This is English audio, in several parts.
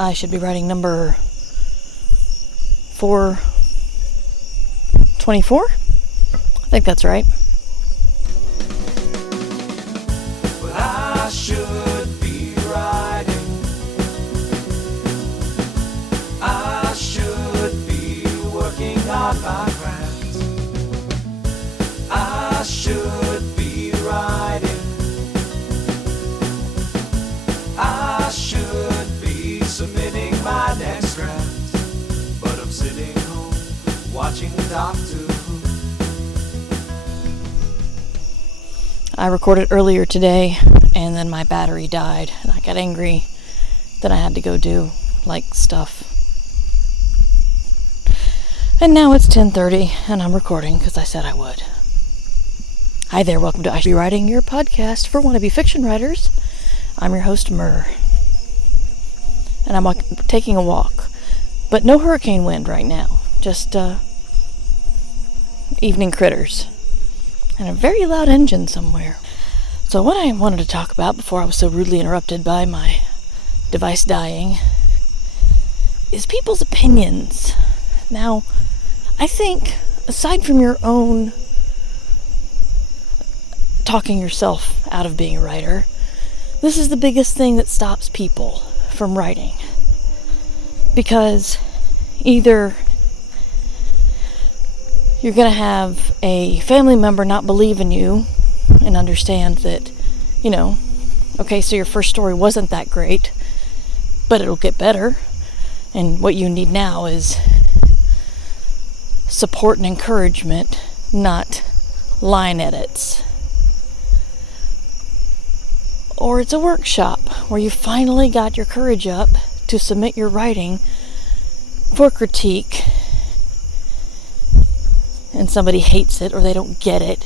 I should be writing number 424. I think that's right. Well, I should be writing. I should be working on my craft. I should be writing. I should be submitting my next draft. But I'm sitting home watching Doctor Who. I recorded earlier today, and then my battery died, and I got angry that I had to go do, stuff. And now it's 10:30, and I'm recording because I said I would. Hi there, welcome to Isbw Writing, your podcast for wannabe fiction writers. I'm your host, Myrrh. And I'm taking a walk, but no hurricane wind right now, just evening critters. And a very loud engine somewhere. So what I wanted to talk about before I was so rudely interrupted by my device dying is people's opinions. Now, I think, aside from your own talking yourself out of being a writer, this is the biggest thing that stops people from writing. Because either you're going to have a family member not believe in you and understand that, okay, so your first story wasn't that great, but it'll get better. And what you need now is support and encouragement, not line edits. Or it's a workshop where you finally got your courage up to submit your writing for critique, and somebody hates it or they don't get it.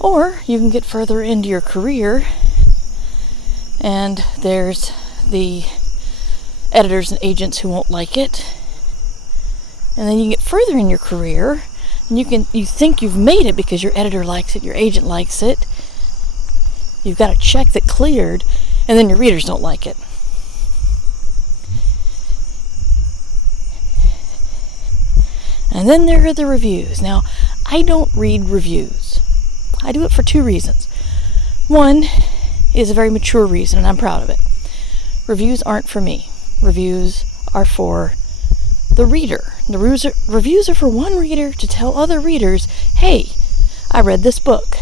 Or you can get further into your career, and there's the editors and agents who won't like it. And then you get further in your career, and you think you've made it because your editor likes it, your agent likes it. You've got a check that cleared, and then your readers don't like it. And then there are the reviews. Now, I don't read reviews. I do it for two reasons. One is a very mature reason, and I'm proud of it. Reviews aren't for me. Reviews are for the reader. The reviews are for one reader to tell other readers, hey, I read this book.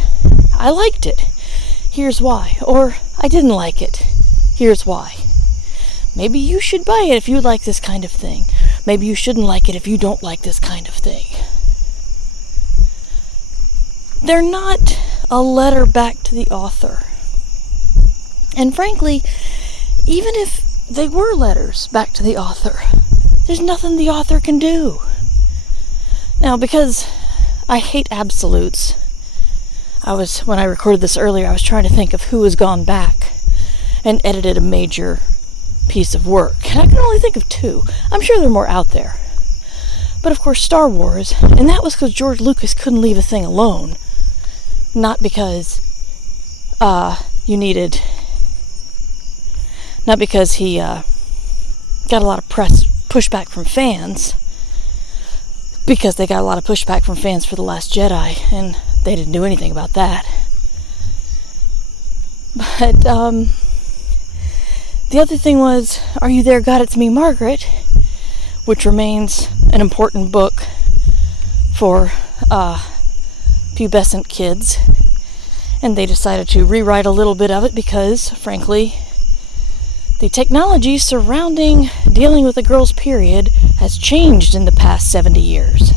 I liked it. Here's why. Or, I didn't like it. Here's why. Maybe you should buy it if you like this kind of thing. Maybe you shouldn't like it if you don't like this kind of thing. They're not a letter back to the author. And frankly, even if they were letters back to the author, there's nothing the author can do. Now, because I hate absolutes, when I recorded this earlier, I was trying to think of who has gone back and edited a major piece of work. And I can only think of two. I'm sure there are more out there. But of course, Star Wars, and that was because George Lucas couldn't leave a thing alone. Not because not because he got a lot of pushback from fans, because they got a lot of pushback from fans for The Last Jedi, and they didn't do anything about that. But the other thing was Are You There, God? It's Me, Margaret, which remains an important book for pubescent kids. And they decided to rewrite a little bit of it because, frankly, the technology surrounding dealing with a girl's period has changed in the past 70 years.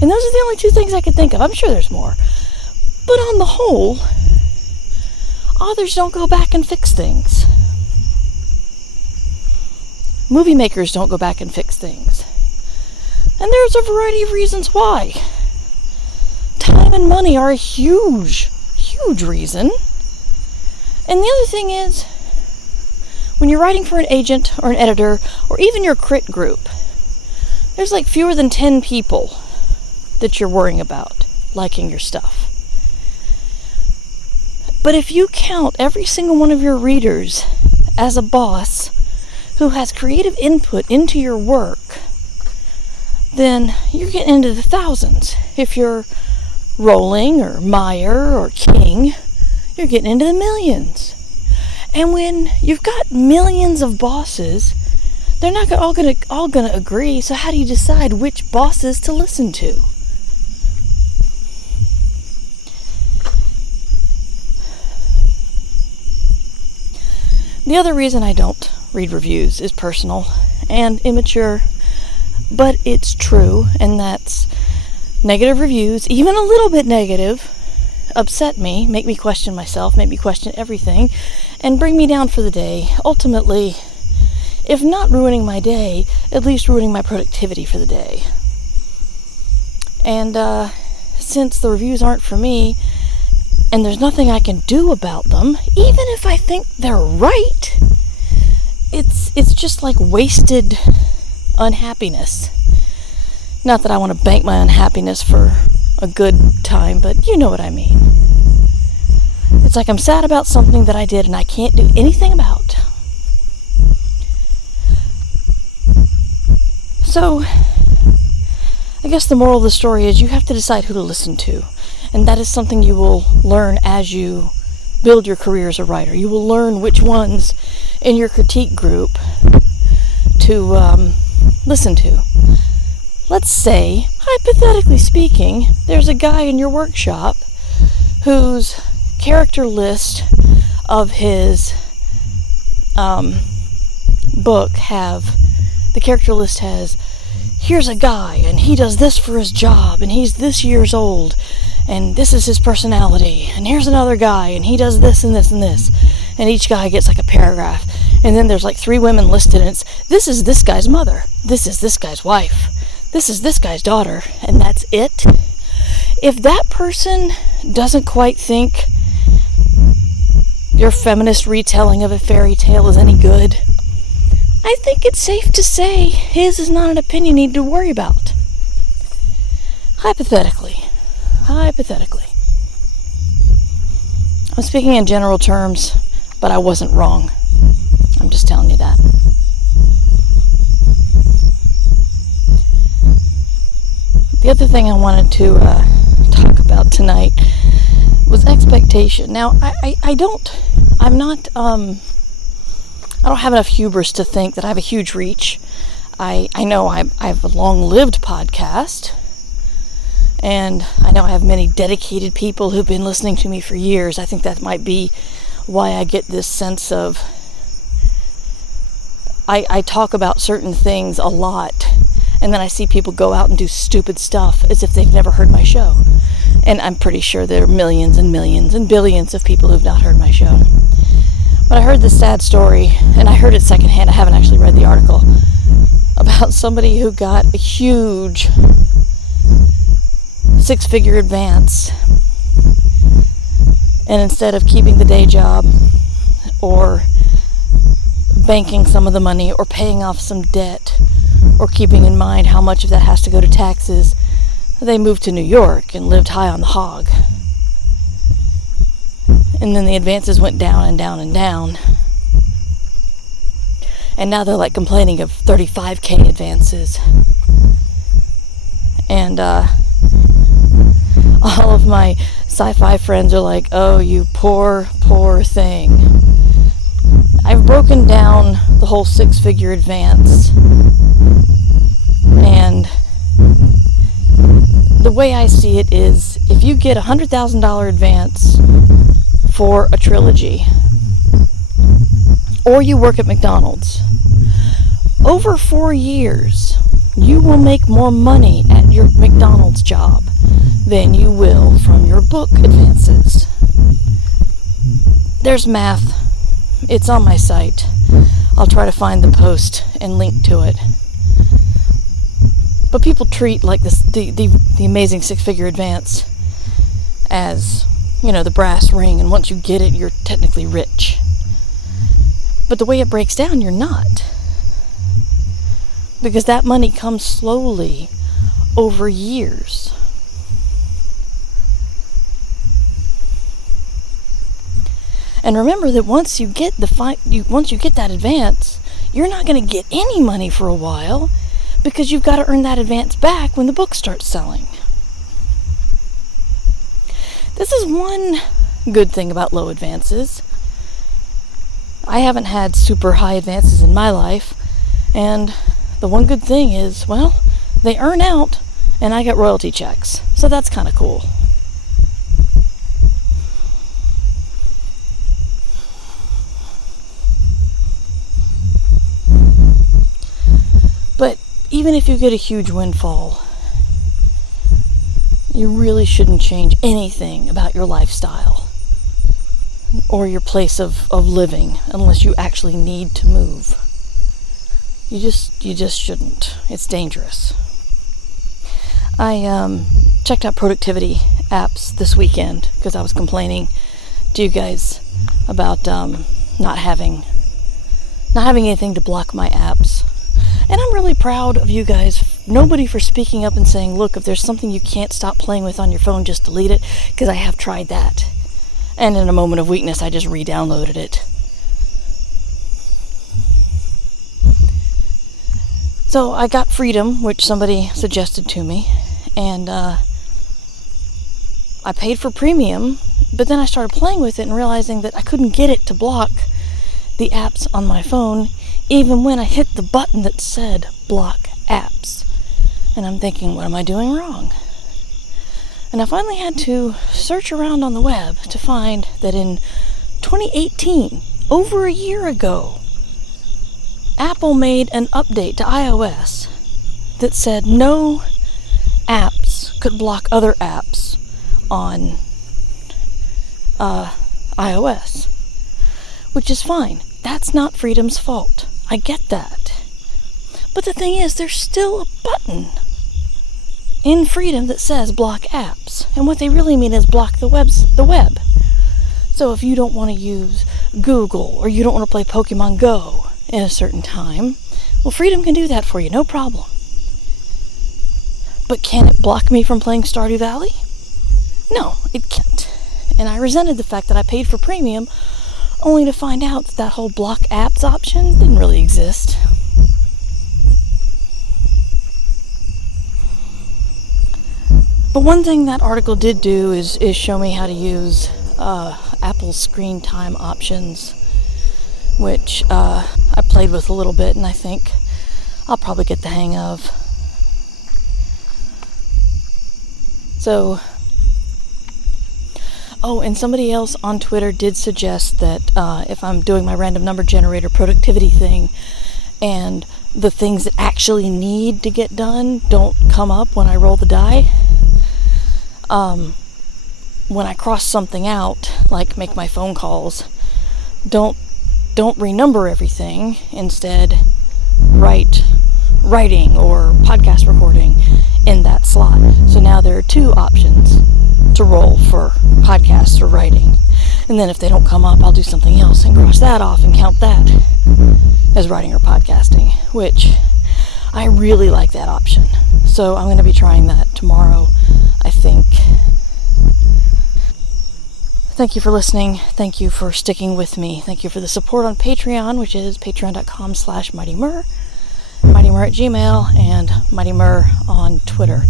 And those are the only two things I could think of. I'm sure there's more. But on the whole, authors don't go back and fix things. Movie makers don't go back and fix things. And there's a variety of reasons why. Time and money are a huge, huge reason. And the other thing is, when you're writing for an agent or an editor, or even your crit group, there's fewer than 10 people that you're worrying about liking your stuff. But if you count every single one of your readers as a boss who has creative input into your work, then you're getting into the thousands. If you're Rowling or Meyer or King, you're getting into the millions. And when you've got millions of bosses, they're not all gonna agree. So how do you decide which bosses to listen to? The other reason I don't read reviews is personal and immature, but it's true, and that's negative reviews, even a little bit negative, upset me, make me question myself, make me question everything, and bring me down for the day. Ultimately, if not ruining my day, at least ruining my productivity for the day. And since the reviews aren't for me, and there's nothing I can do about them, even if I think they're right, it's just like wasted unhappiness. Not that I want to bank my unhappiness for a good time, but you know what I mean. It's like I'm sad about something that I did and I can't do anything about. So, I guess the moral of the story is you have to decide who to listen to. And that is something you will learn as you build your career as a writer. You will learn which ones in your critique group to listen to. Let's say, hypothetically speaking, there's a guy in your workshop whose character list of his book the character list has, here's a guy and he does this for his job and he's this years old and this is his personality, and here's another guy and he does this and this and this, and each guy gets like a paragraph, and then there's like 3 women listed, and it's, this is this guy's mother, this is this guy's wife, this is this guy's daughter, and that's it. If that person doesn't quite think your feminist retelling of a fairy tale is any good, I think it's safe to say his is not an opinion you need to worry about. Hypothetically. I'm speaking in general terms, but I wasn't wrong. I'm just telling you that. The other thing I wanted to talk about tonight was expectation. Now, I don't have enough hubris to think that I have a huge reach. I know I have a long-lived podcast, and I know I have many dedicated people who've been listening to me for years. I think that might be why I get this sense of, I talk about certain things a lot, and then I see people go out and do stupid stuff as if they've never heard my show. And I'm pretty sure there are millions and millions and billions of people who've not heard my show. But I heard this sad story, and I heard it secondhand. I haven't actually read the article, about somebody who got a huge 6-figure advance, and instead of keeping the day job or banking some of the money or paying off some debt or keeping in mind how much of that has to go to taxes, they moved to New York and lived high on the hog. And then the advances went down and down and down. And now they're like complaining of 35K advances. And all of my sci-fi friends are like, oh, you poor, poor thing. I've broken down the whole 6-figure advance. And the way I see it is, if you get a $100,000 advance for a trilogy, or you work at McDonald's, over 4 years, you will make more money at your McDonald's job than you will from your book advances. There's math. It's on my site. I'll try to find the post and link to it. But people treat like this, the amazing 6-figure advance as, the brass ring, and once you get it, you're technically rich. But the way it breaks down, you're not. Because that money comes slowly over years. And remember that once you get that advance, you're not going to get any money for a while, because you've got to earn that advance back when the book starts selling. This is one good thing about low advances. I haven't had super high advances in my life, and the one good thing is, well, they earn out, and I get royalty checks, so that's kind of cool. But even if you get a huge windfall, you really shouldn't change anything about your lifestyle or your place of living unless you actually need to move. You just shouldn't. It's dangerous. I checked out productivity apps this weekend because I was complaining to you guys about not having anything to block my apps. And I'm really proud of you guys, nobody for speaking up and saying, look, if there's something you can't stop playing with on your phone, just delete it, because I have tried that. And in a moment of weakness, I just re-downloaded it. So I got Freedom, which somebody suggested to me, and I paid for premium, but then I started playing with it and realizing that I couldn't get it to block the apps on my phone, even when I hit the button that said block apps. And I'm thinking, what am I doing wrong? And I finally had to search around on the web to find that in 2018, over a year ago, Apple made an update to iOS that said no apps could block other apps on iOS, which is fine. That's not Freedom's fault. I get that. But the thing is, there's still a button in Freedom that says block apps. And what they really mean is block the web. So if you don't want to use Google or you don't want to play Pokemon Go in a certain time, well, Freedom can do that for you, no problem. But can it block me from playing Stardew Valley? No, it can't. And I resented the fact that I paid for premium only to find out that that whole block apps option didn't really exist. But one thing that article did do is show me how to use Apple's screen time options, which I played with a little bit, and I think I'll probably get the hang of. So, and somebody else on Twitter did suggest that if I'm doing my random number generator productivity thing, and the things that actually need to get done don't come up when I roll the die, when I cross something out, like make my phone calls, don't renumber everything. Instead, writing or podcast recording in that slot. So now there are two options to roll for podcasts or writing. And then if they don't come up, I'll do something else and cross that off and count that as writing or podcasting, which I really like that option. So I'm going to be trying that tomorrow, I think. Thank you for listening. Thank you for sticking with me. Thank you for the support on Patreon, which is patreon.com/MightyMur, MightyMur@Gmail, and MightyMur on Twitter.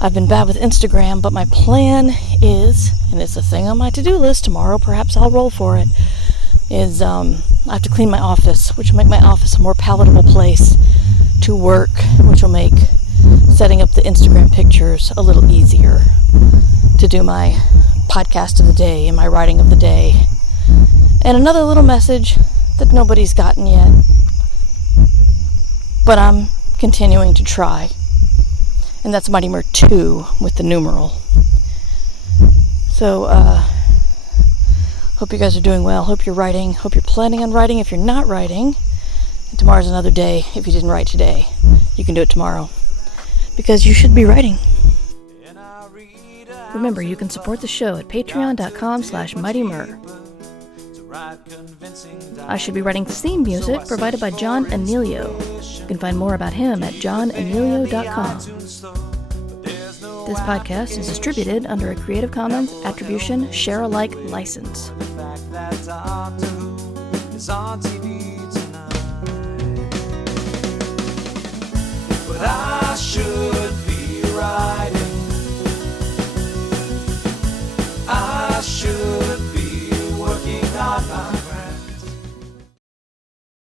I've been bad with Instagram, but my plan is, and it's a thing on my to-do list, tomorrow perhaps I'll roll for it, is I have to clean my office, which will make my office a more palatable place to work, which will make setting up the Instagram pictures a little easier to do my podcast of the day and my writing of the day. And another little message that nobody's gotten yet, but I'm continuing to try, and that's Mighty Mer 2 with the numeral. So hope you guys are doing well. Hope you're writing. Hope you're planning on writing. If you're not writing, and tomorrow's another day. If you didn't write today, you can do it tomorrow, because you should be writing. Remember, you can support the show at patreon.com/MightyMur. I should be writing theme music provided by John Anelio. You can find more about him at johnanelio.com. This podcast is distributed under a Creative Commons Attribution Share-alike license. is on TV tonight. But I